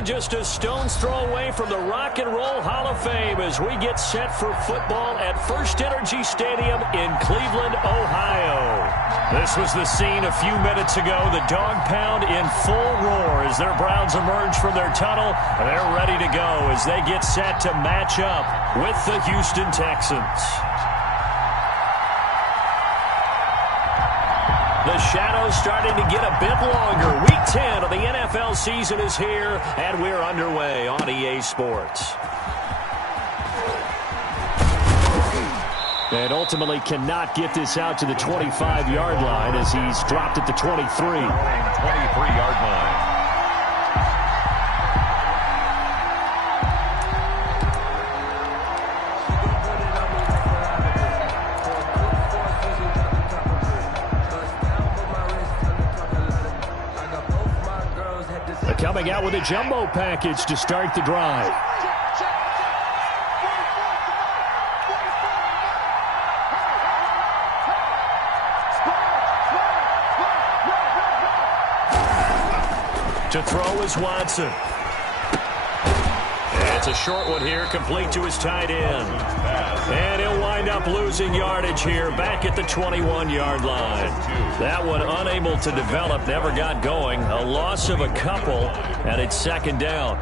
We're just a stone's throw away from the Rock and Roll Hall of Fame as we get set for football at First Energy Stadium in Cleveland, Ohio. This was the scene a few minutes ago. The dog pound in full roar as their Browns emerge from their tunnel. They're ready to go as they get set to match up with the Houston Texans. The shadow's starting to get a bit longer. Week 10 of the NFL season is here, and we're underway on EA Sports. And ultimately cannot get this out to the 25-yard line as he's dropped at the 23. 23-yard line. Coming out with a jumbo package to start the drive. To throw is Watson. It's a short one here, complete to his tight end. And he'll wind up losing yardage here back at the 21-yard line. That one unable to develop, never got going. A loss of a couple, and it's second down.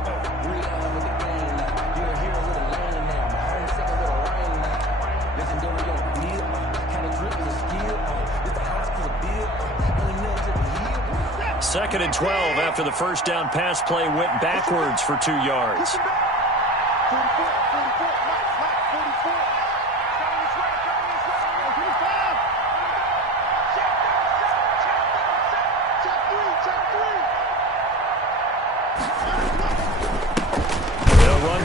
Second and 12 after the first down pass play went backwards for 2 yards.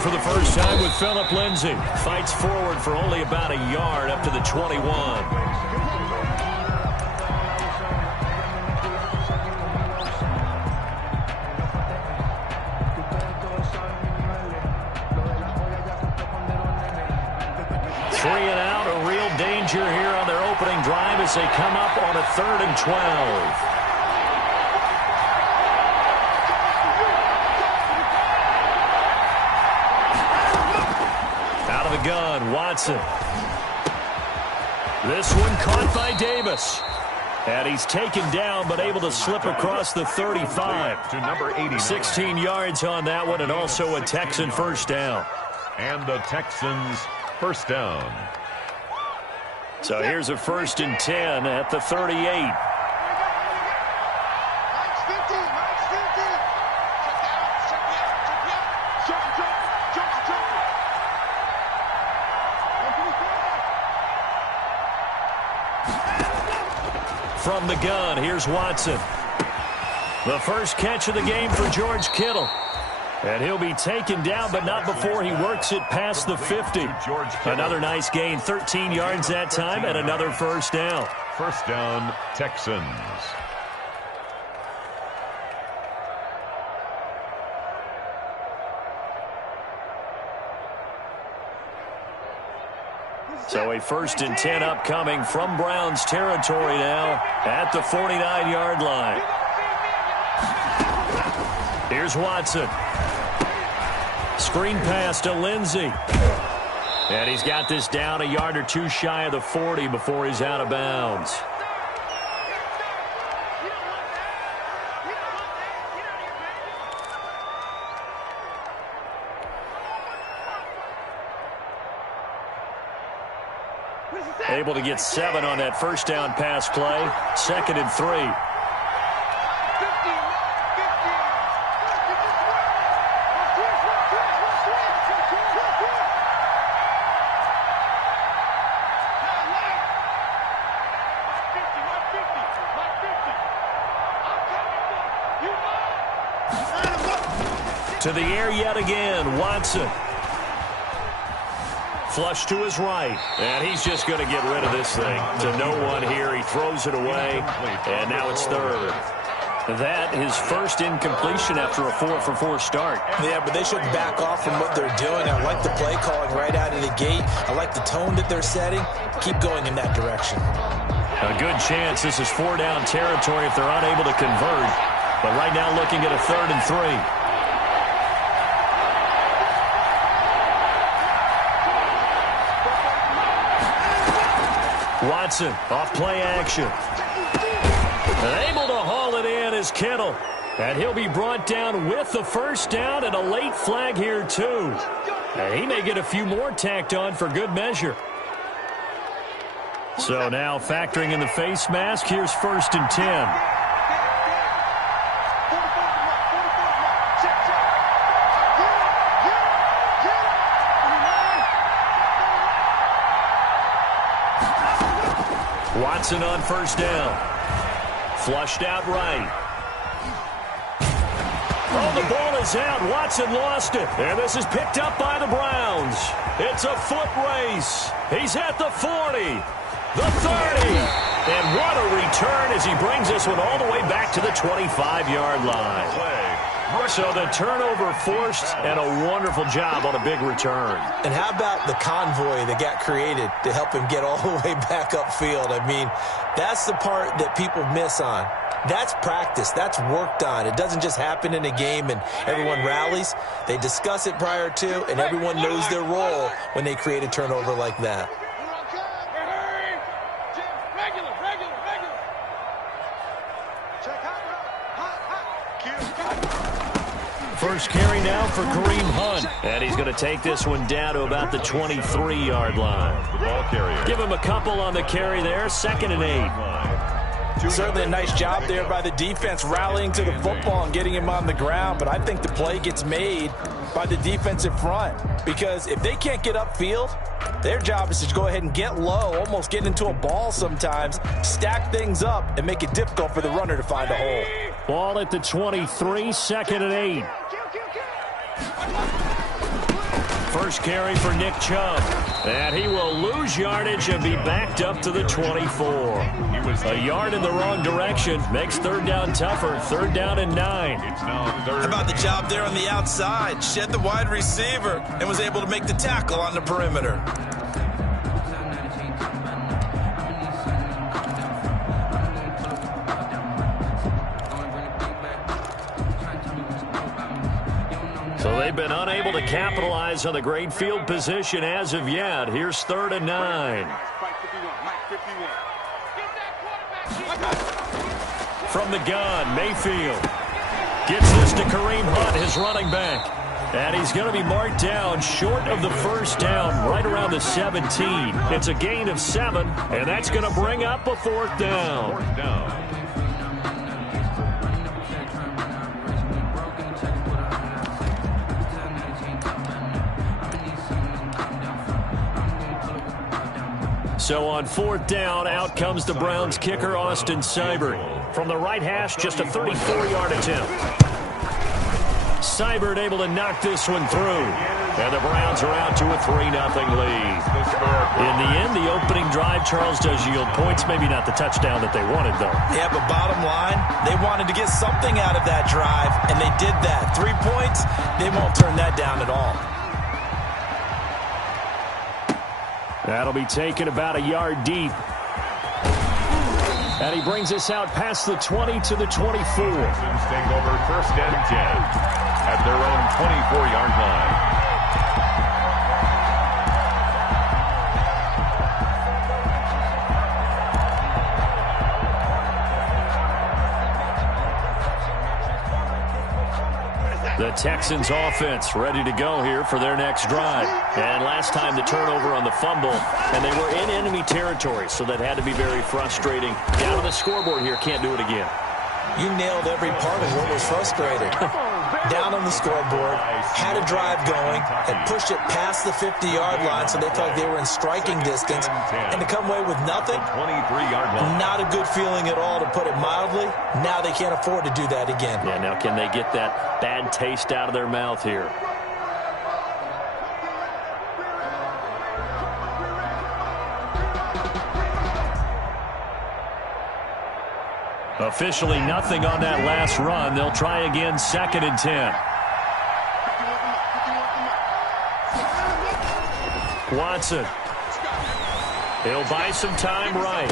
For the first time with Phillip Lindsay. Fights forward for only about a yard up to the 21. Three and out, a real danger here on their opening drive as they come up on a 3rd and 12. Gun, Watson. This one caught by Davis. And he's taken down but able to slip across the 35. To number 89. 16 yards on that one and also a Texan first down. And the Texans first down. So here's a 1st and 10 at the 38. From the gun, here's Watson. The first catch of the game for George Kittle. And he'll be taken down, but not before he works it past the 50. Another nice gain, 13 yards that time, and another first down. First down, Texans. So a 1st and 10 upcoming from Browns territory now at the 49-yard line. Here's Watson. Screen pass to Lindsay. And he's got this down a yard or two shy of the 40 before he's out of bounds. Able to get 7 on that first down pass play. 2nd and 3. To the air yet again, Watson. Flush to his right, and he's just going to get rid of this thing. To no one here, he throws it away, and now it's 3rd. That his first incompletion after a 4-for-4 start. Yeah, but they should back off from what they're doing. I like the play calling right out of the gate. I like the tone that they're setting. Keep going in that direction. A good chance this is 4-down territory if they're unable to convert. But right now looking at a 3rd and 3. Watson off play action. And able to haul it in is Kittle. And he'll be brought down with the first down and a late flag here, too. And he may get a few more tacked on for good measure. So now factoring in the face mask, here's 1st and 10. Watson on first down. Flushed out right. Oh, the ball is out. Watson lost it. And this is picked up by the Browns. It's a foot race. He's at the 40, the 30. And what a return as he brings this one all the way back to the 25-yard line. So the turnover forced and a wonderful job on a big return. And how about the convoy that got created to help him get all the way back upfield? I mean, that's the part that people miss on. That's practice. That's worked on. It doesn't just happen in a game and everyone rallies. They discuss it prior to, and everyone knows their role when they create a turnover like that. First carry now for Kareem Hunt. And he's going to take this one down to about the 23-yard line. The ball carrier. Give him a couple on the carry there. 2nd and 8. Certainly a nice job there by the defense rallying to the football and getting him on the ground. But I think the play gets made by the defensive front. Because if they can't get upfield, their job is to go ahead and get low, almost get into a ball sometimes, stack things up, and make it difficult for the runner to find a hole. Ball at the 23, 2nd and 8. First carry for Nick Chubb. And he will lose yardage and be backed up to the 24. A yard in the wrong direction makes 3rd down tougher. 3rd down and 9. How about the job there on the outside? Shed the wide receiver and was able to make the tackle on the perimeter. So they've been unable to capitalize on the great field position as of yet. Here's 3rd and 9. From the gun, Mayfield gets this to Kareem Hunt, his running back. And he's going to be marked down short of the first down, right around the 17. It's a gain of 7, and that's going to bring up a 4th down. 4th down. So on 4th down, out comes the Browns kicker, Austin Seibert. From the right hash, just a 34-yard attempt. Seibert able to knock this one through. And the Browns are out to a 3-0 lead. In the end, the opening drive, Charles, does yield points. Maybe not the touchdown that they wanted, though. Yeah, but bottom line, they wanted to get something out of that drive, and they did that. 3 points, they won't turn that down at all. That'll be taken about a yard deep. And he brings us out past the 20 to the 24. Take over 1st and 10 at their own 24-yard line. The Texans offense ready to go here for their next drive. And last time the turnover on the fumble, and they were in enemy territory, so that had to be very frustrating. Down on the scoreboard here, can't do it again. You nailed every part of what was frustrating. Down on the scoreboard, had a drive going, had pushed it past the 50-yard line so they felt like they were in striking distance, and to come away with nothing, 23-yard line. Not a good feeling at all, to put it mildly. Now they can't afford to do that again. Yeah, now can they get that bad taste out of their mouth here? Officially nothing on that last run. They'll try again, 2nd and 10. Watson. He'll buy some time right.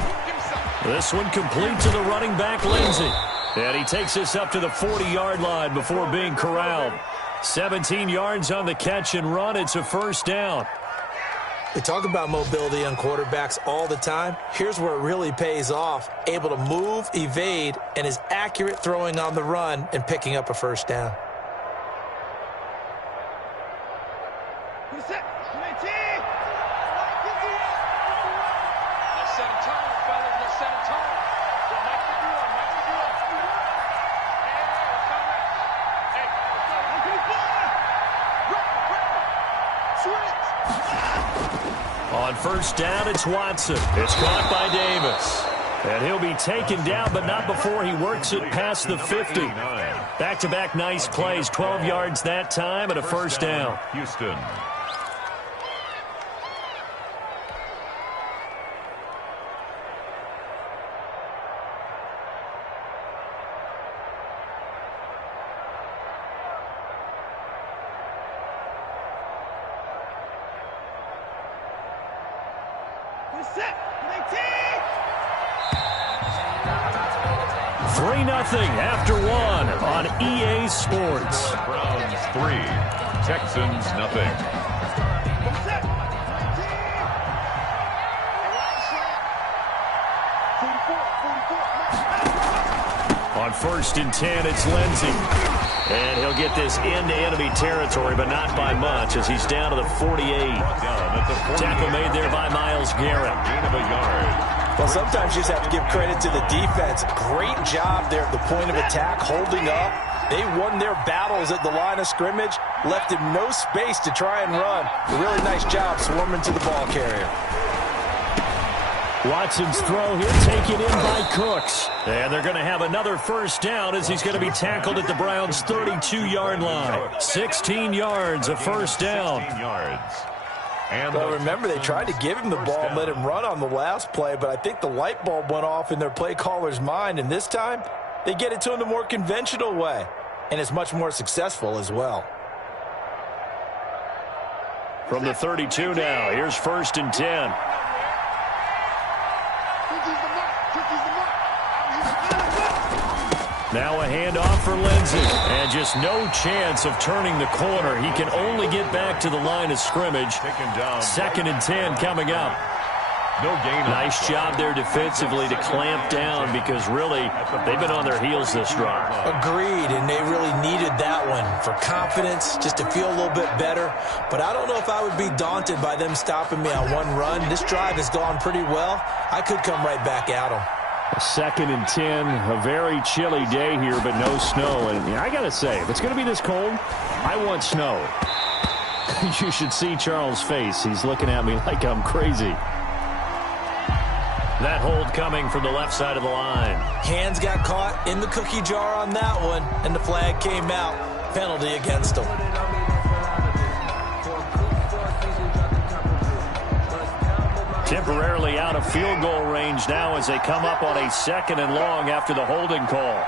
This one complete to the running back, Lindsey. And he takes this up to the 40-yard line before being corralled. 17 yards on the catch and run. It's a 1st down. We talk about mobility on quarterbacks all the time. Here's where it really pays off. Able to move, evade, and is accurate throwing on the run and picking up a first down. On first down, it's Watson. It's caught by Davis. And he'll be taken down, but not before he works it past the 50. Back-to-back nice plays, 12 yards that time and a first down. Houston. Set. 3-0 after one on EA Sports. Browns 3, Texans nothing. On first and 10, it's Lindsey. And he'll get this into enemy territory, but not by much, as he's down to the 48. Tackle made there by Myles Garrett. Gain of a yard. Well, sometimes you just have to give credit to the defense. Great job there at the point of attack, holding up. They won their battles at the line of scrimmage, left him no space to try and run. A really nice job swarming to the ball carrier. Watson's throw here taken in by Cooks. And they're going to have another first down as he's going to be tackled at the Browns' 32-yard line. 16 yards, a first down. 16 yards. And well, remember, they tried to give him the ball and let him run on the last play, but I think the light bulb went off in their play caller's mind, and this time they get it to him the more conventional way, and it's much more successful as well. From the 32 now, here's first and 10. Now a handoff for Lindsey. And just no chance of turning the corner. He can only get back to the line of scrimmage. Second and 10 coming up. No gain. Nice job there defensively to clamp down, because really they've been on their heels this drive. Agreed, and they really needed that one for confidence, just to feel a little bit better. But I don't know if I would be daunted by them stopping me on one run. This drive has gone pretty well. I could come right back at them. Second and 10, a very chilly day here, but no snow. And I got to say, if it's going to be this cold, I want snow. You should see Charles' face. He's looking at me like I'm crazy. That hold coming from the left side of the line. Hands got caught in the cookie jar on that one, and the flag came out. Penalty against him. Temporarily out of field goal range now as they come up on a 2nd and long after the holding call.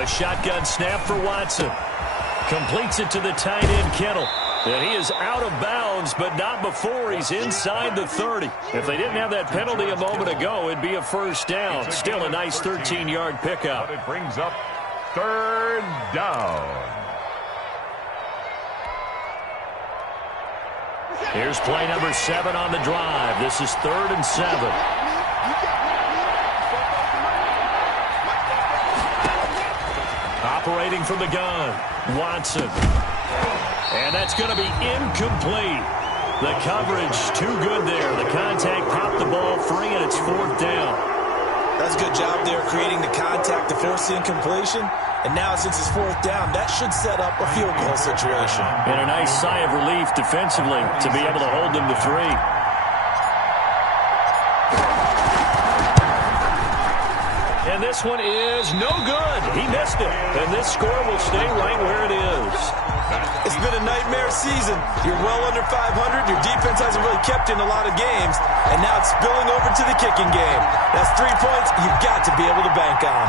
A shotgun snap for Watson. Completes it to the tight end, Kittle. And he is out of bounds, but not before he's inside the 30. If they didn't have that penalty a moment ago, it'd be a first down. Still a nice 13-yard pickup. It brings up 3rd down. Here's play number 7 on the drive. This is 3rd and 7. Operating from the gun, Watson. And that's going to be incomplete. The coverage too good there. The contact popped the ball free, and it's 4th down. That's a good job there creating the contact to force the incompletion. And now since it's 4th down, that should set up a field goal situation. And a nice sigh of relief defensively to be able to hold them to 3. And this one is no good. He missed it. And this score will stay right where it is. It's been a nightmare season. You're well under 500. Your defense hasn't really kept in a lot of games. And now it's spilling over to the kicking game. That's 3 points you've got to be able to bank on.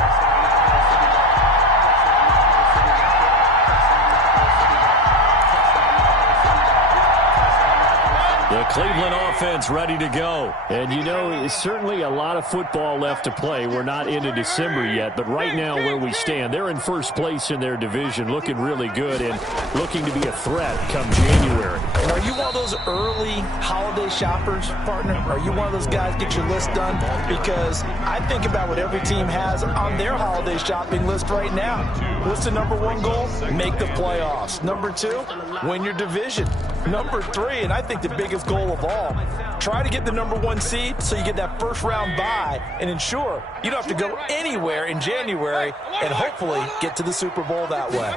The Cleveland offense ready to go. And, you know, it's certainly a lot of football left to play. We're not into December yet, but right now where we stand, they're in first place in their division, looking really good and looking to be a threat come January. And are you one of those early holiday shoppers, partner? Are you one of those guys get your list done? Because I think about what every team has on their holiday shopping list right now. What's the number one goal? Make the playoffs. Number two, win your division. Number three, and I think the biggest goal of all, try to get the number one seed so you get that first round bye and ensure you don't have to go anywhere in January and hopefully get to the Super Bowl that way.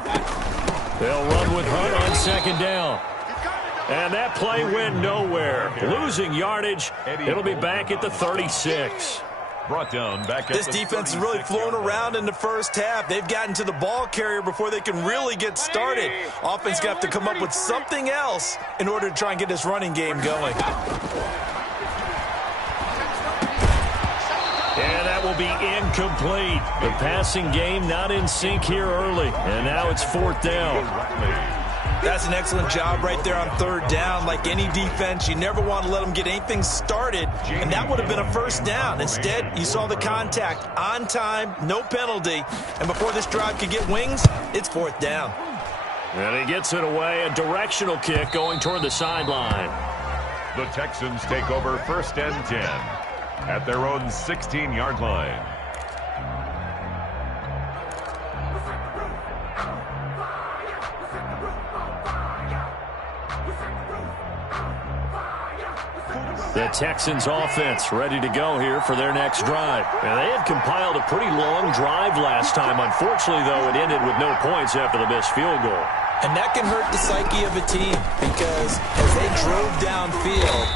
They'll run with Hunt on second down. And that play went nowhere. Losing yardage. It'll be back at the 36. Brought down back at this defense has really flown around in the first half. They've gotten to the ball carrier before they can really get started. Offense got to come up with something else in order to try and get this running game going. And that will be incomplete. The passing game not in sync here early. And now it's fourth down. That's an excellent job right there on third down. Like any defense, you never want to let them get anything started, and that would have been a first down. Instead, you saw the contact on time, no penalty, and before this drive could get wings, it's fourth down. And he gets it away, a directional kick going toward the sideline. The Texans take over first and 10 at their own 16-yard line. The Texans offense ready to go here for their next drive. And they had compiled a pretty long drive last time. Unfortunately, though, it ended with no points after the missed field goal. And that can hurt the psyche of a team because as they drove downfield,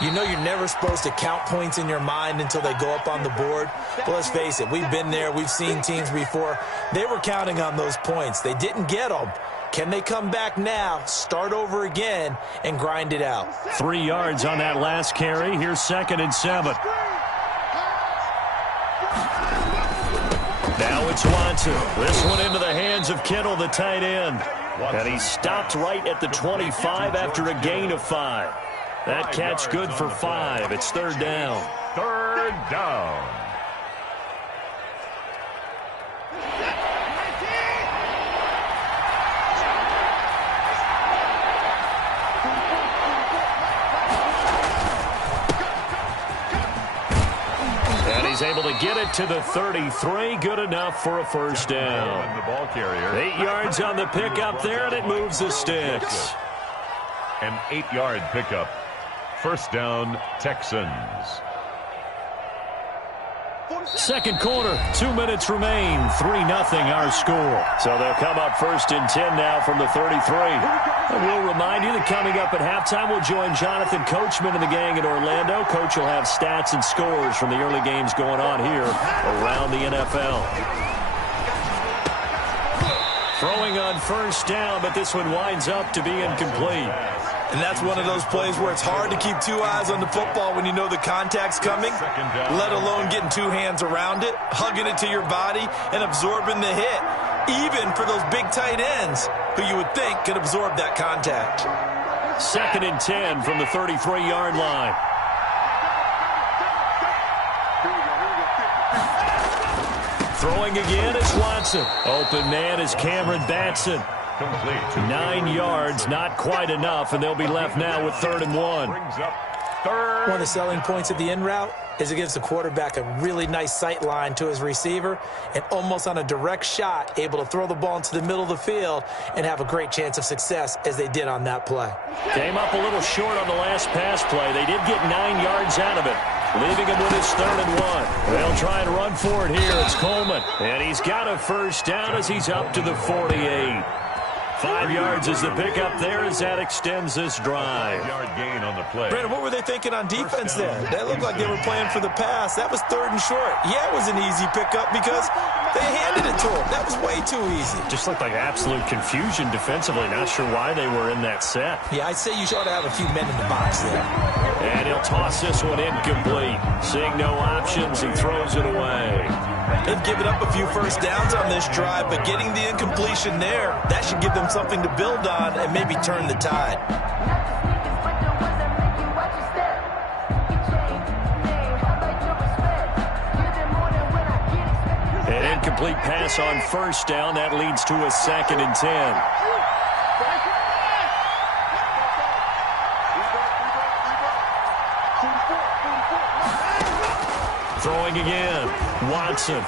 you know you're never supposed to count points in your mind until they go up on the board. But let's face it, we've been there. We've seen teams before. They were counting on those points. They didn't get them. Can they come back now, start over again, and grind it out? 3 yards on that last carry. Here's 2nd and 7. Now it's Watson. This one into the hands of Kittle, the tight end. And he stopped right at the 25 after a gain of 5. That catch good for 5. It's third down. Third down. And he's able to get it to the 33. Good enough for a first down. The ball carrier. 8 yards on the pickup there, and it moves the sticks. An 8-yard pickup. First down, Texans. Second quarter, 2 minutes remain. 3-0 our score. So they'll come up first and 10 now from the 33. And we'll remind you that coming up at halftime, we'll join Jonathan Coachman and the gang in Orlando. Coach will have stats and scores from the early games going on here around the NFL. Throwing on first down, but this one winds up to be incomplete. And that's one of those plays where it's hard to keep 2 eyes on the football when you know the contact's coming, let alone getting 2 hands around it, hugging it to your body, and absorbing the hit, even for those big tight ends who you would think could absorb that contact. 2nd and 10 from the 33-yard line. Throwing again is Watson. Open man is Cameron Batson. Complete. 9 yards, not quite enough, and they'll be left now with 3rd and 1. Brings up third. One of the selling points of the in route is it gives the quarterback a really nice sight line to his receiver and almost on a direct shot able to throw the ball into the middle of the field and have a great chance of success as they did on that play. Came up a little short on the last pass play. They did get 9 yards out of it, leaving him with his 3rd and 1. They'll try and run for it here. It's Coleman, and he's got a first down as he's up to the 48. 5 yards is the pickup there as that extends this drive. 5-yard gain on the play. Brandon, what were they thinking on defense there? That looked like they were playing for the pass. That was 3rd and short. Yeah, it was an easy pickup because they handed it to him. That was way too easy. Just looked like absolute confusion defensively. Not sure why they were in that set. Yeah, I'd say you ought to have a few men in the box there. And he'll toss this one incomplete. Seeing no options, he throws it away. They've given up a few first downs on this drive, but getting the incompletion there, that should give them something to build on and maybe turn the tide. An incomplete pass on first down. That leads to a 2nd and 10. Throwing again. Watson.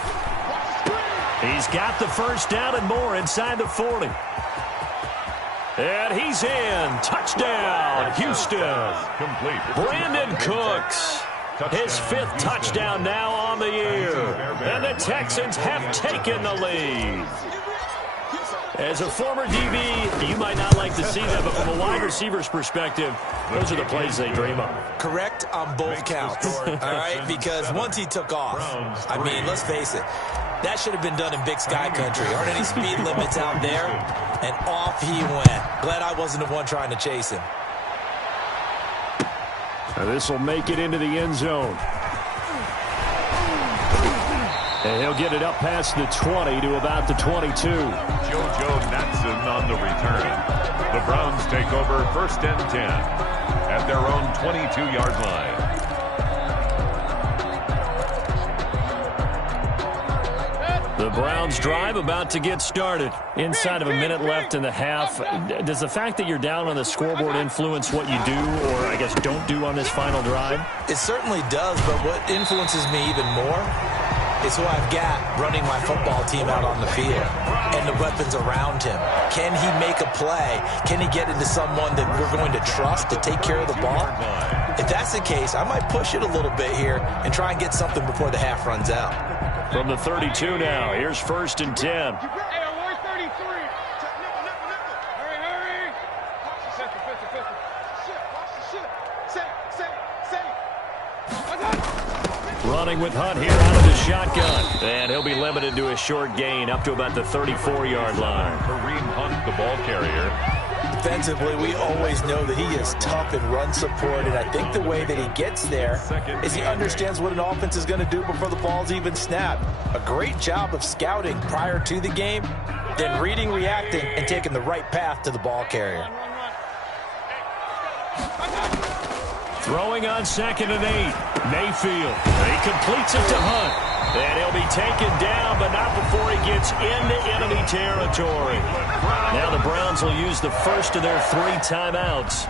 He's got the first down and more inside the 40. And he's in. Touchdown, Houston. Complete. Brandon Cooks. His 5th touchdown now on the year. And the Texans have taken the lead. As a former DB, you might not like to see that, but from a wide receiver's perspective, those are the plays they dream of. Correct on both counts, all right? Because once he took off, I mean, let's face it, that should have been done in Big Sky Country. Aren't any speed limits out there? And off he went. Glad I wasn't the one trying to chase him. This will make it into the end zone. And he'll get it up past the 20 to about the 22. JoJo Natson on the return. The Browns take over 1st and 10 at their own 22-yard line. The Browns drive about to get started. Inside of a minute left in the half. Does the fact that you're down on the scoreboard influence what you do or, I guess, don't do on this final drive? It certainly does, but what influences me even more is who I've got running my football team out on the field and the weapons around him. Can he make a play? Can he get into someone that we're going to trust to take care of the ball? If that's the case, I might push it a little bit here and try and get something before the half runs out. From the 32 now, here's 1st and 10. Hey, on 133. Hurry. Watch the center. Running with Hunt here out of the shotgun. And he'll be limited to a short gain up to about the 34-yard line. Kareem Hunt, the ball carrier. Defensively, we always know that he is tough in run support, and I think the way that he gets there is he understands what an offense is going to do before the ball's even snapped. A great job of scouting prior to the game, then reading, reacting, and taking the right path to the ball carrier. Throwing on 2nd and 8. Mayfield. He completes it to Hunt. And he'll be taken down, but not before he gets into enemy territory. Now the Browns will use the first of their 3 timeouts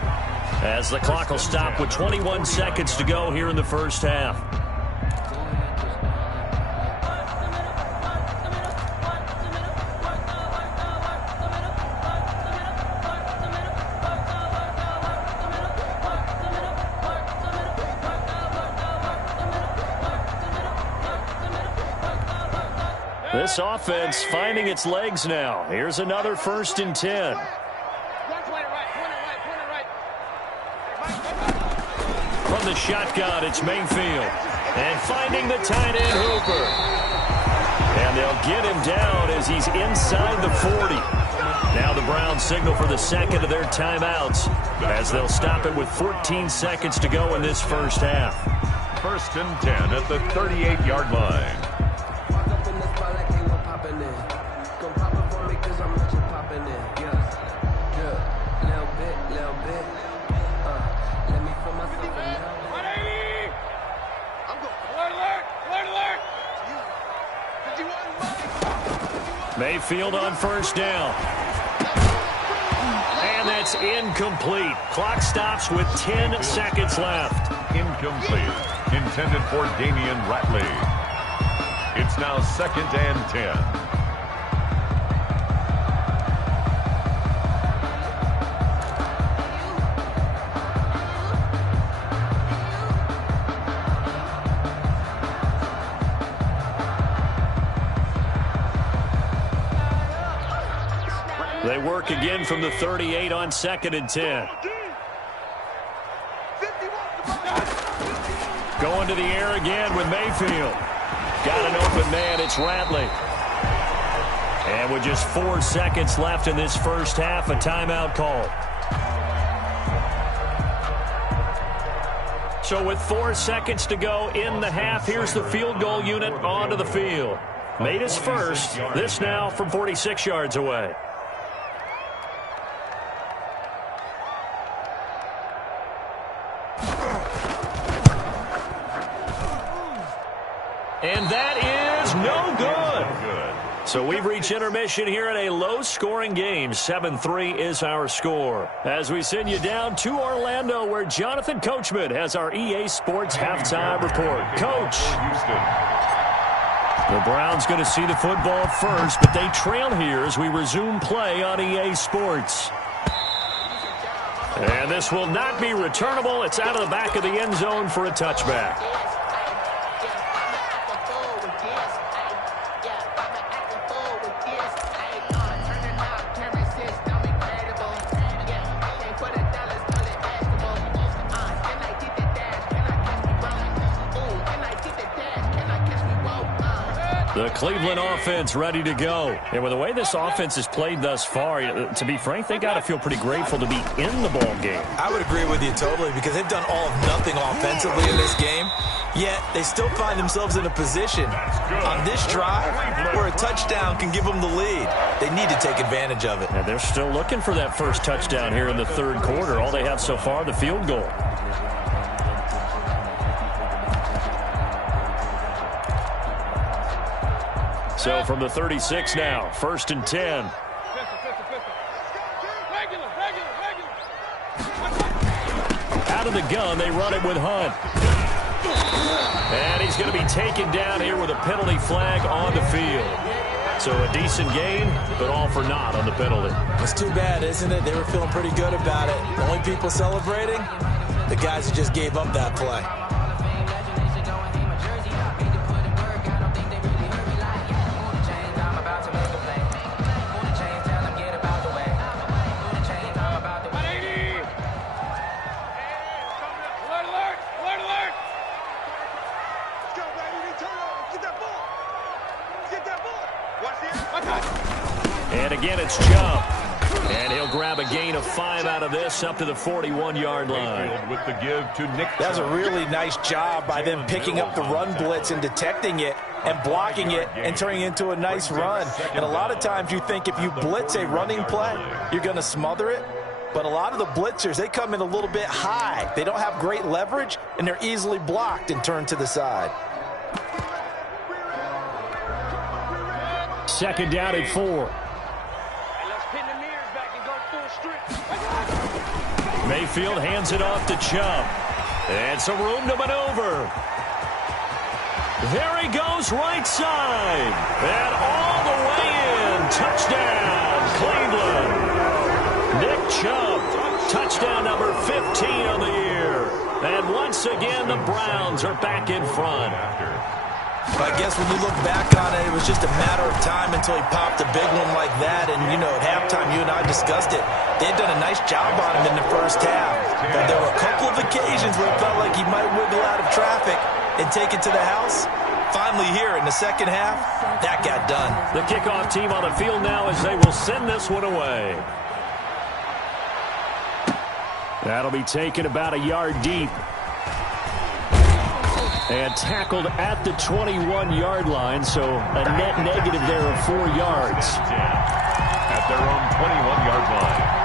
as the clock will stop with 21 seconds to go here in the first half. This offense finding its legs now. Here's another 1st and 10. From the shotgun, it's Mayfield. And finding the tight end, Hooper. And they'll get him down as he's inside the 40. Now the Browns signal for the 2nd of their timeouts as they'll stop it with 14 seconds to go in this first half. 1st and 10 at the 38-yard line. Mayfield on 1st down. And that's incomplete. Clock stops with 10 seconds left. Incomplete. Intended for Damian Ratley. It's now 2nd and 10. They work again from the 38 on 2nd and 10. Going to the air again with Mayfield. Got an open man. It's Ratley. And with just 4 seconds left in this first half, a timeout call. So with 4 seconds to go in the half, here's the field goal unit onto the field. Made his first. This now from 46 yards away. And that is no good. So we've reached intermission here in a low-scoring game. 7-3 is our score. As we send you down to Orlando, where Jonathan Coachman has our EA Sports halftime report. Coach. The Browns going to see the football first, but they trail here as we resume play on EA Sports. And this will not be returnable. It's out of the back of the end zone for a touchback. The Cleveland offense ready to go. And with the way this offense has played thus far, to be frank, they got to feel pretty grateful to be in the ball game. I would agree with you totally, because they've done all of nothing offensively in this game, yet they still find themselves in a position on this drive where a touchdown can give them the lead. They need to take advantage of it. And they're still looking for that first touchdown here in the third quarter. All they have so far, the field goal. So from the 36 now, 1st and 10. Out of the gun, they run it with Hunt. And he's going to be taken down here with a penalty flag on the field. So a decent gain, but all for naught on the penalty. It's too bad, isn't it? They were feeling pretty good about it. The only people celebrating, the guys who just gave up that play. And again, it's Chubb. And he'll grab a gain of 5 out of this up to the 41-yard line. With the give to Nick. That was a really nice job by them picking up the run blitz and detecting it and blocking it and turning it into a nice run. And a lot of times you think if you blitz a running play, you're going to smother it. But a lot of the blitzers, they come in a little bit high. They don't have great leverage, and they're easily blocked and turned to the side. 2nd down and 4. Mayfield hands it off to Chubb. And some room to maneuver. There he goes, right side. And all the way in. Touchdown, Cleveland. Nick Chubb, touchdown number 15 on the year. And once again, the Browns are back in front. But I guess when you look back on it, it was just a matter of time until he popped a big one like that. And, you know, at halftime, you and I discussed it. They had done a nice job on him in the first half. But there were a couple of occasions where it felt like he might wiggle out of traffic and take it to the house. Finally here in the second half, that got done. The kickoff team on the field now as they will send this one away. That'll be taken about a yard deep. And tackled at the 21-yard line, so a net negative there of 4 yards. At their own 21-yard line.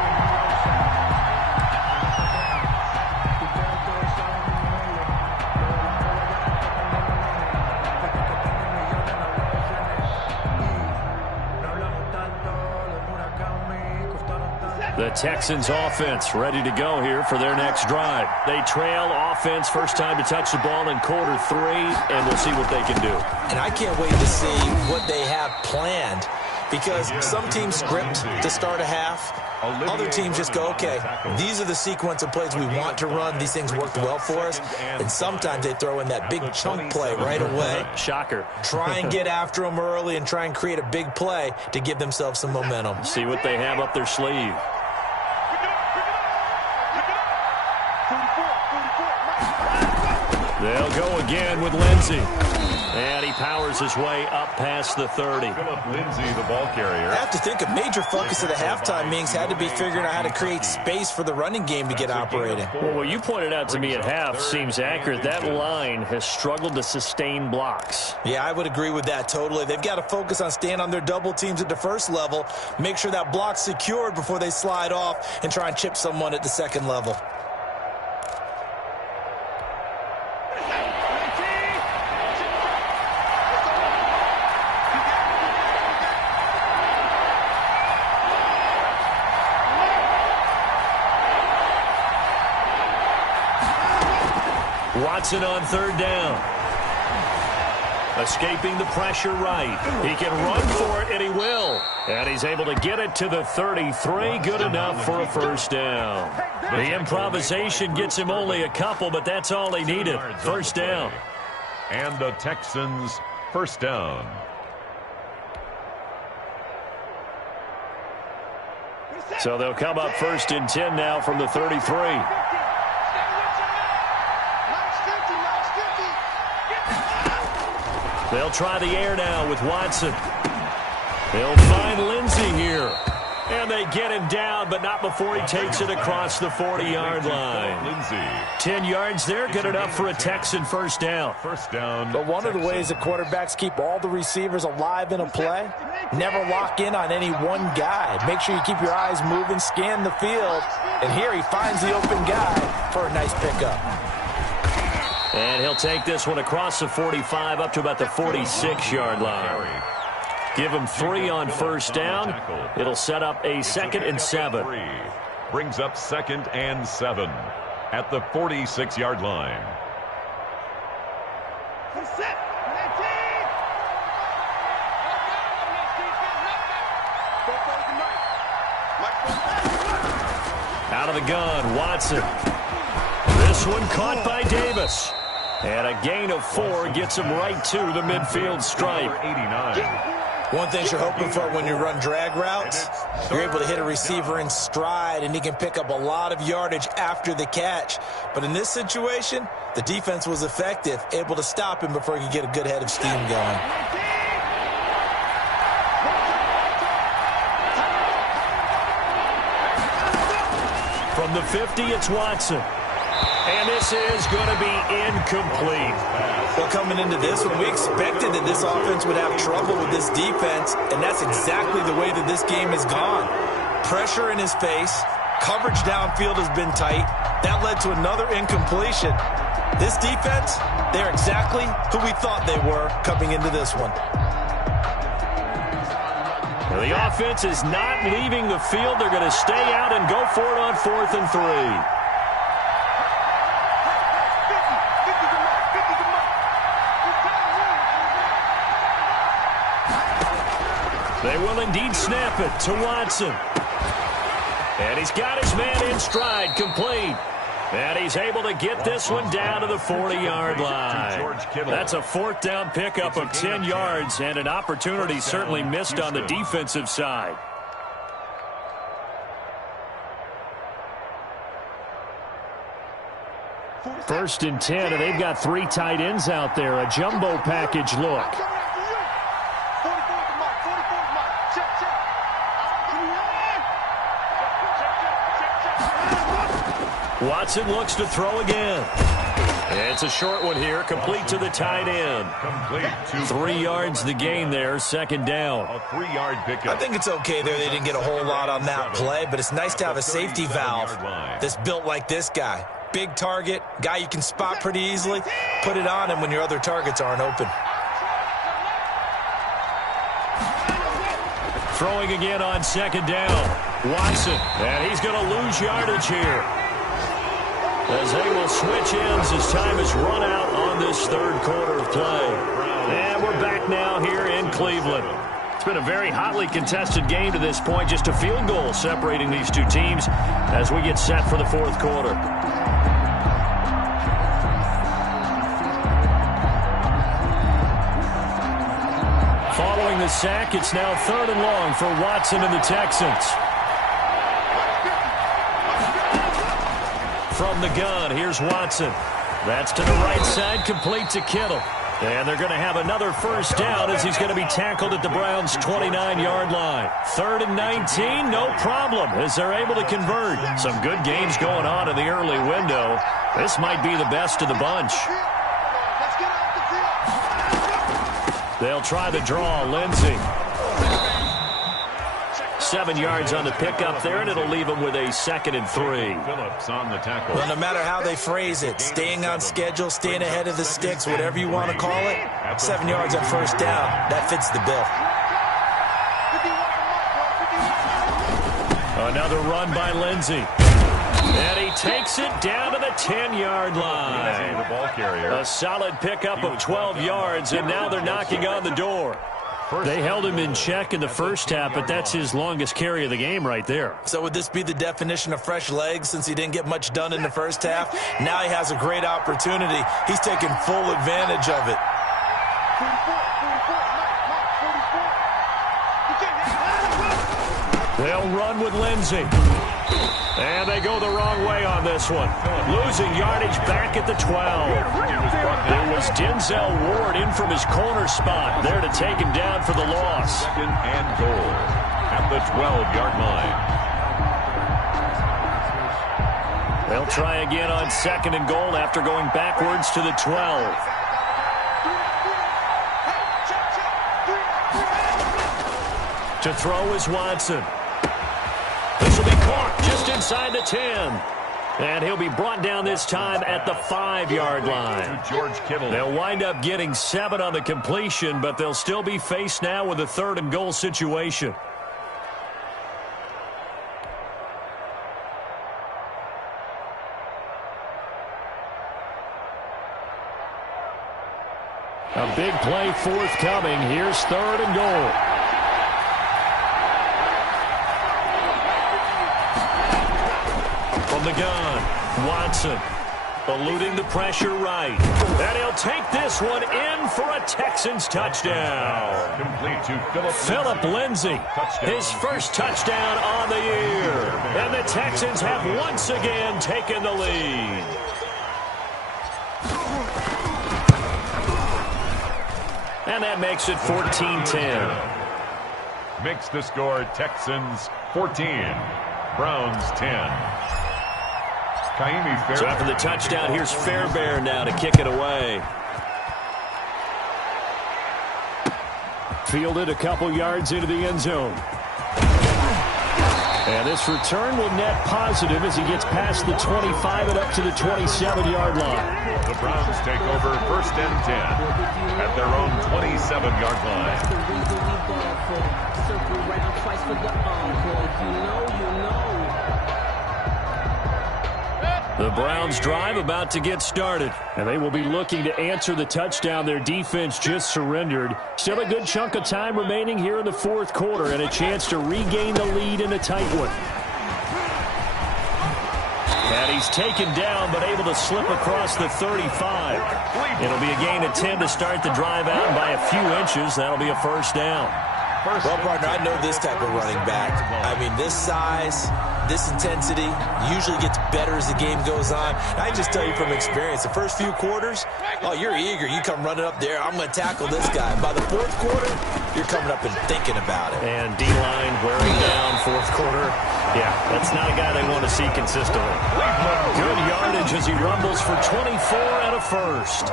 The Texans offense ready to go here for their next drive. They trail offense, first time to touch the ball in quarter 3, and we'll see what they can do. And I can't wait to see what they have planned, because some teams script to start a half. Other teams just go, okay, these are the sequence of plays we want to run. These things worked well for us. And sometimes they throw in that big chunk play right away. Shocker. Try and get after them early and try and create a big play to give themselves some momentum. See what they have up their sleeve. They'll go again with Lindsey. And he powers his way up past the 30. Philip Lindsay, the ball carrier. I have to think a major focus of the halftime meetings had to be figuring out how to create space for the running game to get operating. Well, what you pointed out to me at half seems accurate. That line has struggled to sustain blocks. Yeah, I would agree with that totally. They've got to focus on staying on their double teams at the first level, make sure that block's secured before they slide off and try and chip someone at the second level. Watson on third down. Escaping the pressure right. He can run for it, and he will. And he's able to get it to the 33. Good enough for a first down. The improvisation gets him only a couple, but that's all he needed. First down. And the Texans first down. So they'll come up first and 10 now from the 33. They'll try the air now with Watson. They'll find Lindsey here. And they get him down, but not before he takes it across the 40-yard line. 10 yards there, good enough for a Texan first down. First down. But one of the ways that quarterbacks keep all the receivers alive in a play, never lock in on any one guy. Make sure you keep your eyes moving, scan the field. And here he finds the open guy for a nice pickup. And he'll take this one across the 45 up to about the 46-yard line. Give him 3 on first down. It'll set up a 2nd and 7. Brings up 2nd and 7 at the 46-yard line. Out of the gun, Watson. This one caught by Davis. And a gain of 4 gets him right to the midfield stripe. 89. One thing you're hoping for when you run drag routes, you're able to hit a receiver in stride, and he can pick up a lot of yardage after the catch. But in this situation, the defense was effective, able to stop him before he could get a good head of steam going. From the 50, it's Watson. And this is going to be incomplete. Well, coming into this one, we expected that this offense would have trouble with this defense, and that's exactly the way that this game has gone. Pressure in his face, coverage downfield has been tight. That led to another incompletion. This defense, they're exactly who we thought they were coming into this one. The offense is not leaving the field. They're going to stay out and go for it on 4th and 3. They will indeed snap it to Watson. And he's got his man in stride, complete. And he's able to get this one down to the 40-yard line. That's a 4th down pickup of 10 yards and an opportunity certainly missed on the defensive side. First and 10, and they've got 3 tight ends out there. A jumbo package look. Watson looks to throw again. It's a short one here, complete to the tight end. 3 yards the gain there, 2nd down. A 3-yard pickup. I think it's okay there. They didn't get a whole lot on that play, but it's nice to have a safety valve that's built like this guy. Big target, guy you can spot pretty easily. Put it on him when your other targets aren't open. Throwing again on 2nd down. Watson, and he's going to lose yardage here, as they will switch ends as time has run out on this 3rd quarter of play. And we're back now here in Cleveland. It's been a very hotly contested game to this point. Just a field goal separating these two teams as we get set for the 4th quarter. Following the sack, it's now 3rd and long for Watson and the Texans. From the gun, here's Watson. That's to the right side, complete to Kittle. And they're going to have another first down as he's going to be tackled at the Browns' 29-yard line. 3rd and 19, no problem, as they're able to convert. Some good games going on in the early window. This might be the best of the bunch. They'll try the draw, Lindsey. 7 yards on the pickup there, and it'll leave him with a 2nd and 3. Phillips on the tackle. Well, no matter how they phrase it, staying on schedule, staying ahead of the sticks, whatever you want to call it, 7 yards on first down, that fits the bill. Another run by Lindsey. And he takes it down to the 10-yard line. The ball carrier. A solid pickup of 12 yards, and now they're knocking on the door. They held him in check in the first half, but that's his longest carry of the game right there. So would this be the definition of fresh legs since he didn't get much done in the first half? Now he has a great opportunity. He's taking full advantage of it. They'll run with Lindsey. And they go the wrong way on this one. Losing yardage back at the 12. It was Denzel Ward in from his corner spot there to take him down for the loss. Second and goal at the 12-yard line. They'll try again on second and goal after going backwards to the 12. To throw is Watson. This will be caught just inside the 10. And he'll be brought down this time at the 5-yard line. George Kittle. They'll wind up getting 7 on the completion, but they'll still be faced now with a 3rd and goal situation. A big play forthcoming. Here's 3rd and goal. From the gun, Watson eluding the pressure right. And he'll take this one in for a Texans touchdown. Complete to Phillip Lindsay, his first touchdown on the year. And the Texans have once again taken the lead. And that makes it 14-10. Makes the score Texans 14, Browns 10. So after the touchdown, here's Fairbairn now to kick it away. Fielded a couple yards into the end zone. And this return will net positive as he gets past the 25 and up to the 27-yard line. The Browns take over 1st and 10 at their own 27-yard line. The Browns drive about to get started, and they will be looking to answer the touchdown their defense just surrendered. Still a good chunk of time remaining here in the 4th quarter and a chance to regain the lead in a tight one. And he's taken down but able to slip across the 35. It'll be a gain of 10 to start the drive out by a few inches. That'll be a 1st down. Well, partner, I know this type of running back. I mean, this size, this intensity usually gets better as the game goes on. I just tell you from experience, the first few quarters, oh, you're eager. You come running up there, I'm going to tackle this guy. By the 4th quarter, you're coming up and thinking about it. And D-line wearing down 4th quarter. Yeah, that's not a guy they want to see consistently. Good yardage as he rumbles for 24 and a 1st.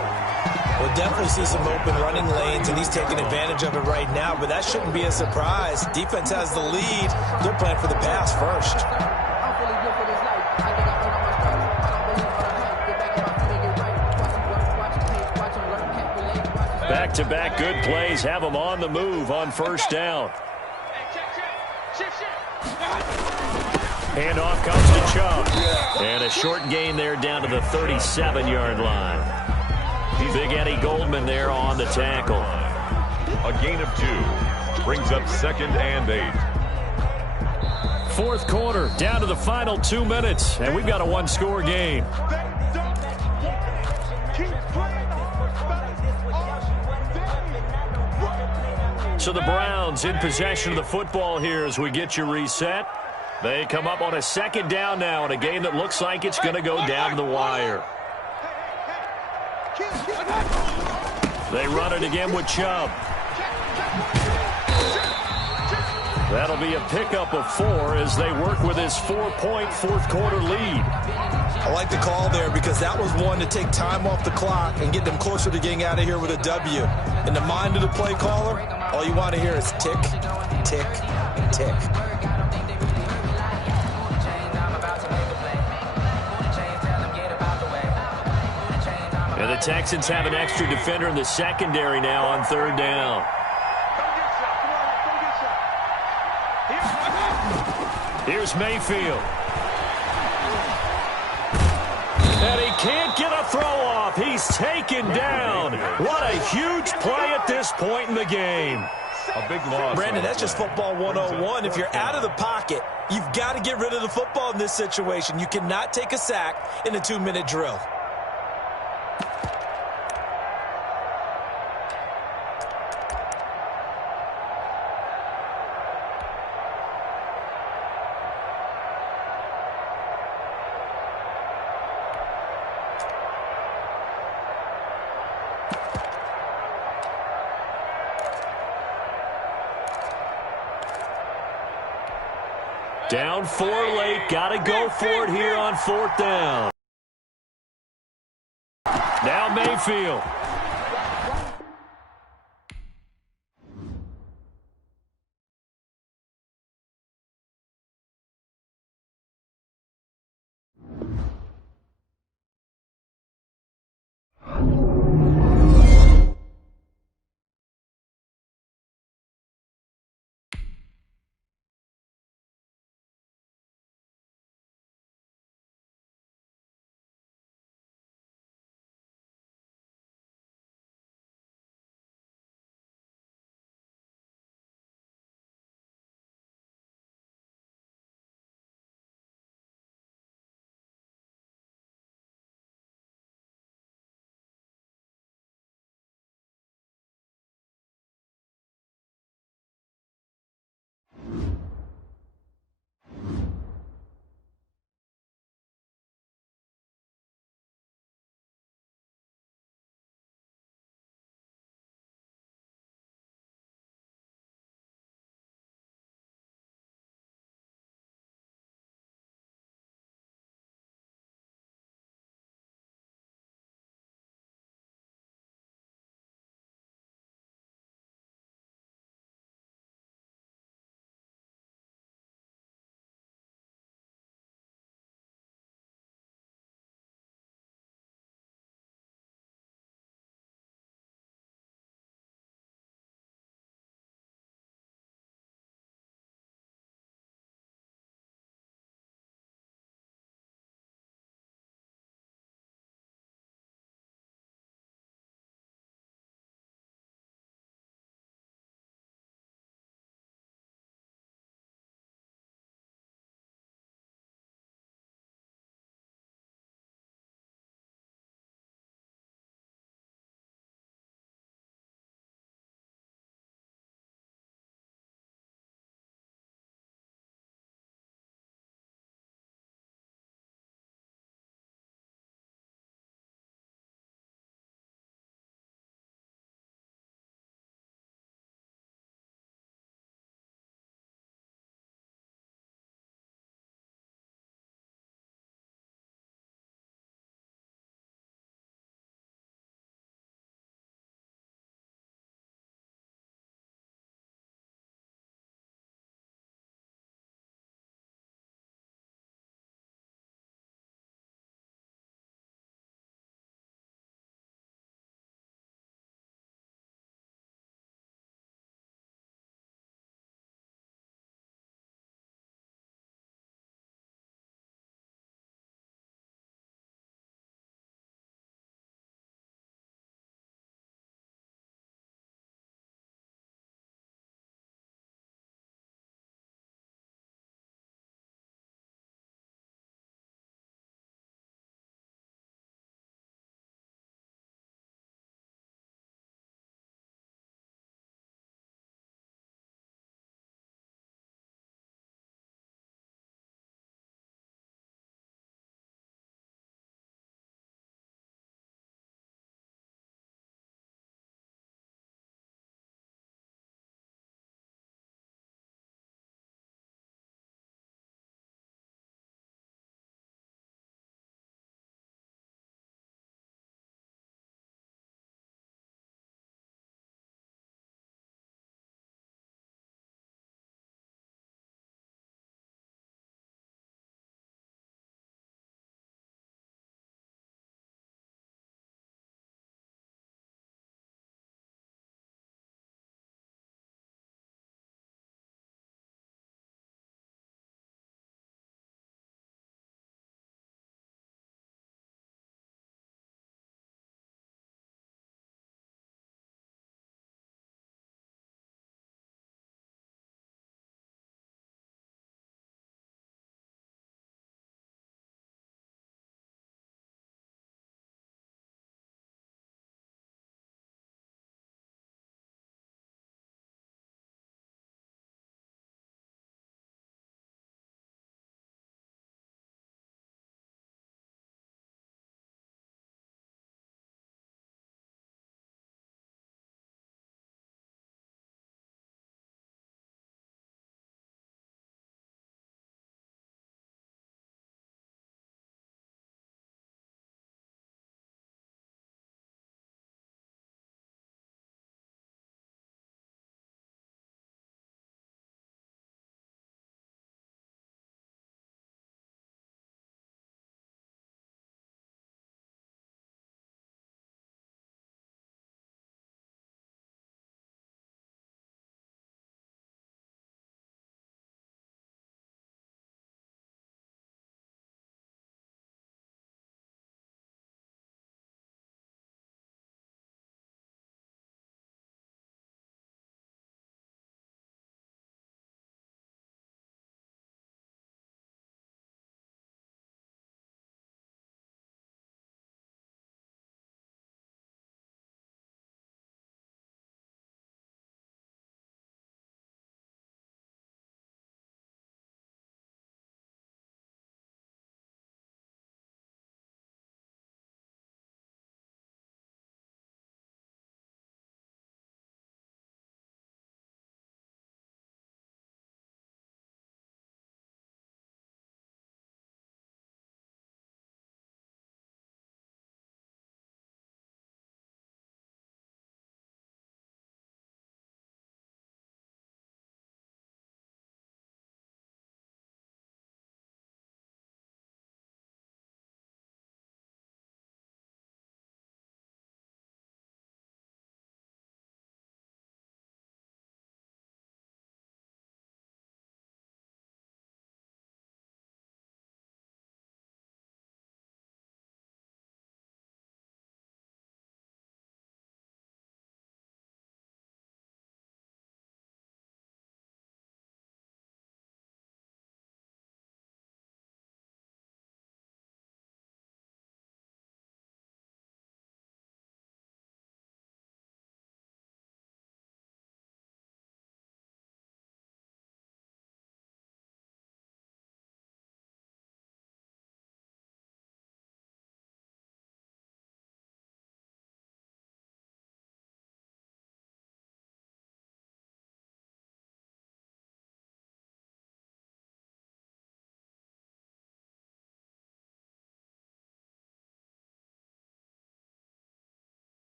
We'll definitely see some open running lanes, and he's taking advantage of it right now, but that shouldn't be a surprise. Defense has the lead. They're playing for the pass first. Back-to-back good plays have them on the move on 1st down. Handoff comes to Chubb. And a short gain there down to the 37-yard line. Big Eddie Goldman there on the tackle. A gain of 2 brings up 2nd and 8. 4th quarter, down to the final 2 minutes, and we've got a 1-score game. So the Browns in possession of the football here as we get you reset. They come up on a 2nd down now in a game that looks like it's going to go down to the wire. They run it again with Chubb. That'll be a pickup of 4 as they work with his 4-point 4th quarter lead. I like the call there because that was one to take time off the clock and get them closer to getting out of here with a W. In the mind of the play caller, all you want to hear is tick, tick, tick. And the Texans have an extra defender in the secondary now on 3rd down. Here's Mayfield. is taken down. What a huge play at this point in the game. A big loss. Brandon, that's just football 101. If you're out of the pocket, you've got to get rid of the football in this situation. You cannot take a sack in a 2-minute drill. Down 4 late. Got to go for it here on 4th down. Now Mayfield.